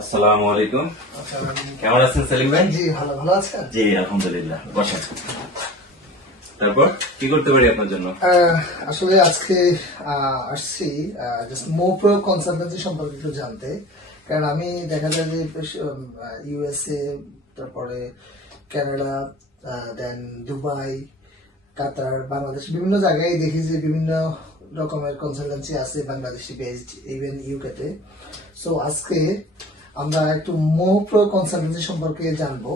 আসসালামু আলাইকুম। কেমন আছেন সেলিম ভাই? জি ভালো ভালো আছেন? জি আলহামদুলিল্লাহ। বসেন। তারপর কি করতে পারি আপনার জন্য? আসলে আজকে আসছি জাস্ট মোপ্রো কনসালটেন্সি সম্পর্কে একটু জানতে, কারণ আমি দেখা যায় যে ইউএসএ, তারপরে কানাডা, দেন দুবাই, কাতার, বাংলাদেশ বিভিন্ন জায়গায় দেখি যে বিভিন্ন রকমের কনসালটেন্সি আছে বাংলাদেশি বেসড, ইভেন ইউকে তে। সো আজকে আমরা একটু মোপ্রো কনসালটেন্সি সম্পর্কে জানবো,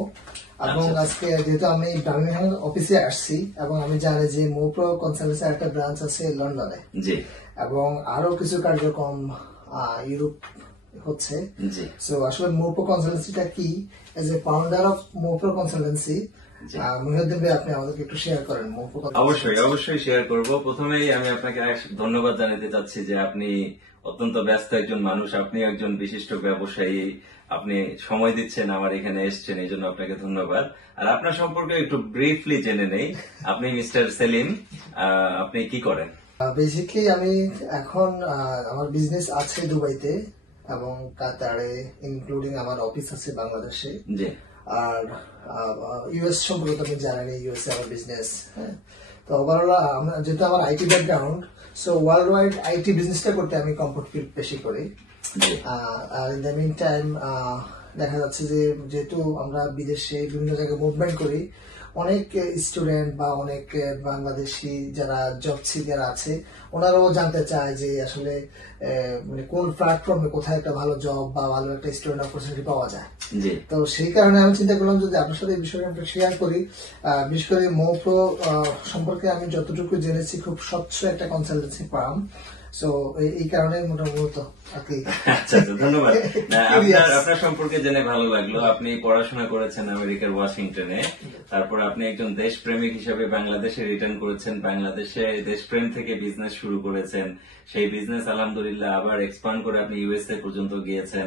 এবং আজকে যেহেতু আমি বার্মিংহাম অফিসে আসছি এবং আমি জানি যে মোপ্রো কনসালটেন্সি একটা ব্রাঞ্চ আছে লন্ডনে, জি, এবং আরো কিছু কার্যক্রম ইউরোপ হচ্ছে। সো আসলে মোপ্রো কনসালটেন্সিটা কি, as a founder of Mopro consultancy Mohiuddin ভাই, আপনি আমাদেরকে একটু শেয়ার করেন। অবশ্যই শেয়ার করব। প্রথমেই আমি আপনাকে ধন্যবাদ জানাতে চাচ্ছি যে আপনি অত্যন্ত ব্যস্ত একজন মানুষ, আপনি একজন বিশিষ্ট ব্যবসায়ী, আপনি সময় দিচ্ছেন, আমার এখানে এসছেন, এই জন্য আপনাকে ধন্যবাদ। আর আপনার সম্পর্কে একটু ব্রিফলি জেনে নেই। আপনি মিস্টার সেলিম, আপনি কি করেন? বেসিকলি আমি এখন আমার বিজনেস আছে দুবাইতে এবং কাতারে, ইনক্লুডিং আমার অফিস আছে বাংলাদেশে। জি। আর ইউএস সম্পর্কে আমি জানি, ইউএসএ আমার বিজনেস। হ্যাঁ, তো ওভারঅল যেহেতু আমার IT background, so world wide IT বিজনেসটা করতে আমি কমফোর্ট ফিল বেশি করি। আর ইন দ্য মিন টাইম দেখা যাচ্ছে যে যেহেতু আমরা বিদেশে বিভিন্ন জায়গায় মুভমেন্ট করি, অনেক স্টুডেন্ট বা অনেক বাংলাদেশি যারা জব সিকার আছে, ওনারাও জানতে চায় যে আসলে মানে কোন প্ল্যাটফর্মে কোথায় একটা ভালো জব বা ভালো একটা স্টুডেন্ট অপরচুনিটি পাওয়া যায়। তো সেই কারণে আমি চিন্তা করলাম যদি আপনার সাথে এই বিষয়টা আমরা শেয়ার করি। বিশেষ করে মোপ্রো সম্পর্কে আমি যতটুকু জেনেছি, খুব স্বচ্ছ একটা কনসালটেন্সি ফার্ম। সো এই কারণে মোটামুটি আচ্ছা, ধন্যবাদ। আপনার সম্পর্কে জেনে ভালো লাগলো। আপনি পড়াশোনা করেছেন আমেরিকার ওয়াশিংটনে, তারপর আপনি একজন দেশপ্রেমিক হিসেবে বাংলাদেশে রিটার্ন করেছেন, বাংলাদেশে দেশপ্রেম থেকে বিজনেস শুরু করেছেন, সেই বিজনেস আলহামদুলিল্লাহ আবার এক্সপান্ড করে আপনি ইউএসএ পর্যন্ত গিয়েছেন,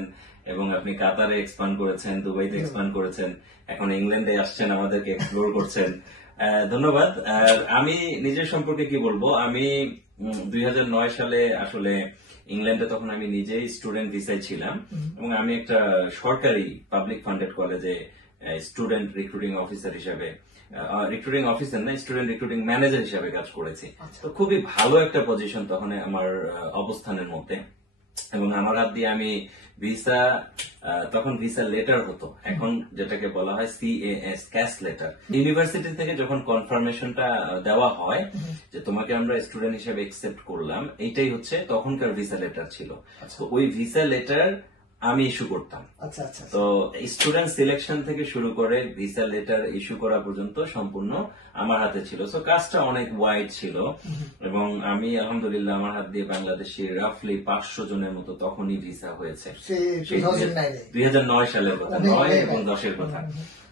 এবং আপনি কাতারে এক্সপান্ড করেছেন, দুবাইতে এক্সপান্ড করেছেন, এখন ইংল্যান্ডে আসছেন, আমাদেরকে এক্সপ্লোর করছেন। ধন্যবাদ। আর আমি নিজের সম্পর্কে কি বলবো, আমি 2009 সালে আসলে ইংল্যান্ডে, তখন আমি নিজেই স্টুডেন্ট ভিসায় ছিলাম, এবং আমি একটা সরকারি পাবলিক ফান্ডেড কলেজে স্টুডেন্ট রিক্রুটিং অফিসার হিসেবে, রিক্রুটিং অফিসার না, স্টুডেন্ট রিক্রুটিং ম্যানেজার হিসেবে কাজ করেছি। তো খুবই ভালো একটা পজিশন তখন আমার অবস্থানের মধ্যে, এবং আমার হাত দিয়ে আমি ভিসা, তখন ভিসা লেটার হতো, এখন যেটাকে বলা হয় CAS, ক্যাশ লেটার। ইউনিভার্সিটি থেকে যখন কনফার্মেশনটা দেওয়া হয় যে তোমাকে আমরা স্টুডেন্ট হিসেবে একসেপ্ট করলাম, এইটাই হচ্ছে তখনকার ভিসা লেটার ছিল। তো ওই ভিসা লেটার আমি ইস্যু করতাম। তো স্টুডেন্ট সিলেকশন থেকে শুরু করে ভিসা লেটার ইস্যু করা পর্যন্ত সম্পূর্ণ আমার হাতে ছিল। সো কাজটা অনেক ওয়াইড ছিল, এবং আমি আলহামদুলিল্লাহ আমার হাত দিয়ে বাংলাদেশি রাফলি 500 জনের মতো তখনই ভিসা হয়েছে। 2009 সালের কথা, 9 এবং 10-এর কথা।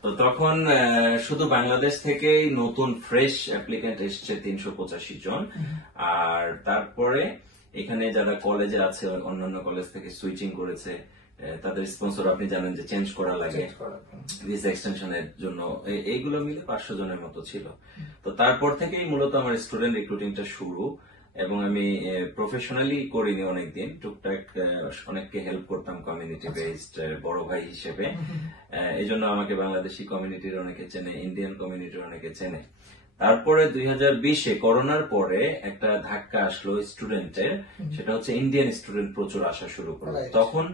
তো তখন শুধু বাংলাদেশ থেকেই নতুন ফ্রেশ অ্যাপ্লিকেন্ট এসছে 385 জন। আর তারপরে এখানে যারা কলেজে আছে, অন্যান্য কলেজ থেকে সুইচিং করেছে, তাদের স্পন্সর আপনি জানেন যে চেঞ্জ করা লাগে ভিসা এক্সটেনশনের জন্য, এইগুলো মিলে 500 জনের মতো ছিল। তো তারপর থেকেই মূলত আমার স্টুডেন্ট রিক্রুটিংটা শুরু, এবং আমি প্রফেশনালি করিনি অনেকদিন, টুকটাক অনেককে হেল্প করতাম কমিউনিটি বেসড বড় ভাই হিসেবে। এই জন্য আমাকে বাংলাদেশি কমিউনিটির অনেকে চেনে, ইন্ডিয়ান কমিউনিটির অনেকে চেনে। তারপরে 2020-এ করোনার পরে একটা ধাক্কা আসলো স্টুডেন্টের, সেটা হচ্ছে ইন্ডিয়ান স্টুডেন্ট প্রচুর আসা শুরু করলো। তখন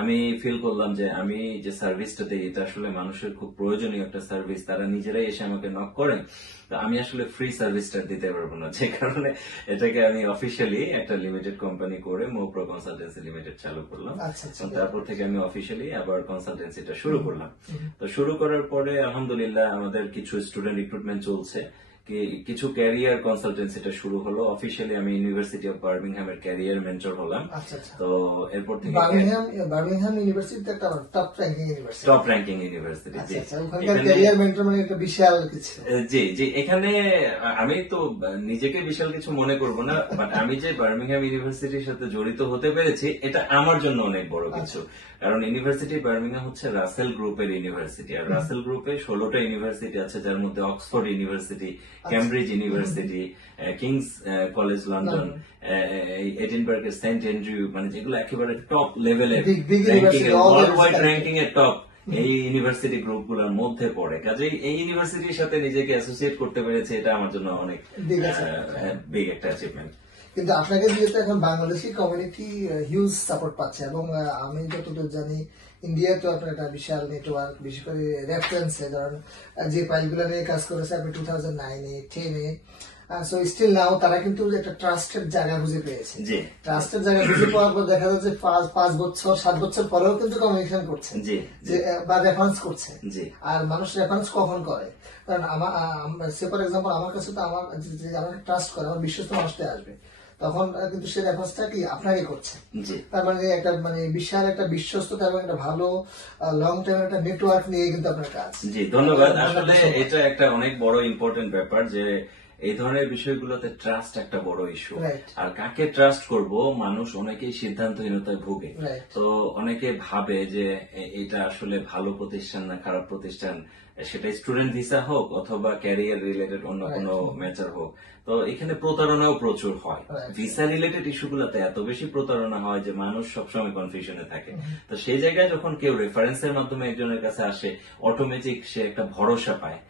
আমি ফিল করলাম যে আমি যে সার্ভিসটা দিই, এটা আসলে মানুষের খুব প্রয়োজনীয় একটা সার্ভিস। তারা নিজেরাই এসে আমাকে নক করেন, তো আমি আসলে ফ্রি সার্ভিসটা দিতে পারবো না, যে কারণে এটাকে আমি অফিসিয়ালি একটা লিমিটেড কোম্পানি করে মোপ্রো কনসালটেন্সি লিমিটেড চালু করলাম। তারপর থেকে আমি অফিসিয়ালি আবার কনসালটেন্সিটা শুরু করলাম। তো শুরু করার পরে আলহামদুলিল্লাহ আমাদের কিছু স্টুডেন্ট রিক্রুটমেন্ট চলছে, কিছু ক্যারিয়ার কনসালটেন্সিটা শুরু হলো। অফিসিয়ালি আমি ইউনিভার্সিটি অফ বার্মিংহামের ক্যারিয়ার মেন্টর হলাম। তো এরপর থেকে বার্মিংহাম ইউনিভার্সিটি একটা টপ র্যাঙ্কিং ইউনিভার্সিটি। ওখানকার ক্যারিয়ার মেন্টর মানে একটা বিশাল কিছু। জি, এখানে আমি তো নিজেকে বিশাল কিছু মনে করব না, বাট আমি যে বার্মিংহাম ইউনিভার্সিটির সাথে জড়িত হতে পেরেছি, এটা আমার জন্য অনেক বড় কিছু। কারণ ইউনিভার্সিটি বার্মিংহাম হচ্ছে রাসেল গ্রুপের ইউনিভার্সিটি, আর রাসেল গ্রুপে 16টা ইউনিভার্সিটি আছে, যার মধ্যে Oxford university Cambridge university, kings college London, এডিনবার্গের সেন্ট অ্যান্ড্রিউ, মানে যেগুলো একেবারে টপ লেভেলের Big university, all the world wide respect. Ranking এর টপ এই ইউনিভার্সিটি গ্রুপগুলোর মধ্যে পড়ে। কাজেই এই ইউনিভার্সিটির সাথে নিজেকে অ্যাসোসিয়েট করতে পেরেছে, এটা আমার জন্য অনেক Big achievement. বিগ একটা অ্যাচিভমেন্ট। কিন্তু আপনাকে যেহেতু এখন বাংলাদেশি কমিউনিটি হিউজ সাপোর্ট পাচ্ছে, এবং আমি যতদূর জানি ইন্ডিয়া তো আপনার একটা বিশাল নেটওয়ার্ক, বিশেষ করে রেফারেন্সে ধরেন যে ফাইলগুলো নিয়ে কাজ করেছে আপনি 2009-এ 10-এ, সো স্টিল নাও তারা কিন্তু একটা ট্রাস্টেড জায়গা খুঁজে পেয়েছে। জি ট্রাস্টেড জায়গা খুঁজে পাওয়ার পর দেখা যাচ্ছে 5 বছর 7 বছর পরেও কিন্তু কমিউনিকেশন করছে, জি যে বা রেফারেন্স করছে। জি আর মানুষ রেফারেন্স কখন করে, কারণ আমার ফর এক্সাম্পল আমার কাছে তো আমার যে আমাকে ট্রাস্ট করে, আমার বিশ্বস্ত মানুষটা আসবে, তখন কিন্তু সে রেফারেন্সটা কি আপনাকে করছে। জি তার মানে একটা মানে বিশাল একটা বিশ্বস্ততা এবং একটা ভালো লং টাইম একটা নেটওয়ার্ক নিয়ে কিন্তু আপনার কাজ। জি ধন্যবাদ। আসলে এটা একটা অনেক বড় ইম্পর্টেন্ট ব্যাপার যে এই ধরনের বিষয়গুলোতে ট্রাস্ট একটা বড় ইস্যু। Right. আর কাকে ট্রাস্ট করব, মানুষ অনেকেই সিদ্ধান্তহীনতায় ভুগে। Right. তো অনেকে ভাবে যে এটা আসলে ভালো প্রতিষ্ঠান না খারাপ প্রতিষ্ঠান, সেটা স্টুডেন্ট ভিসা হোক অথবা ক্যারিয়ার রিলেটেড অন্য কোনো ম্যাটার হোক। তো এখানে প্রতারণাও প্রচুর হয়। Right. ভিসা রিলেটেড ইস্যুগুলোতে এত বেশি প্রতারণা হয় যে মানুষ সবসময় কনফিউশনে থাকে। তো সেই জায়গায় যখন কেউ রেফারেন্সের মাধ্যমে একজনের কাছে আসে, অটোমেটিক সে একটা ভরসা পায়।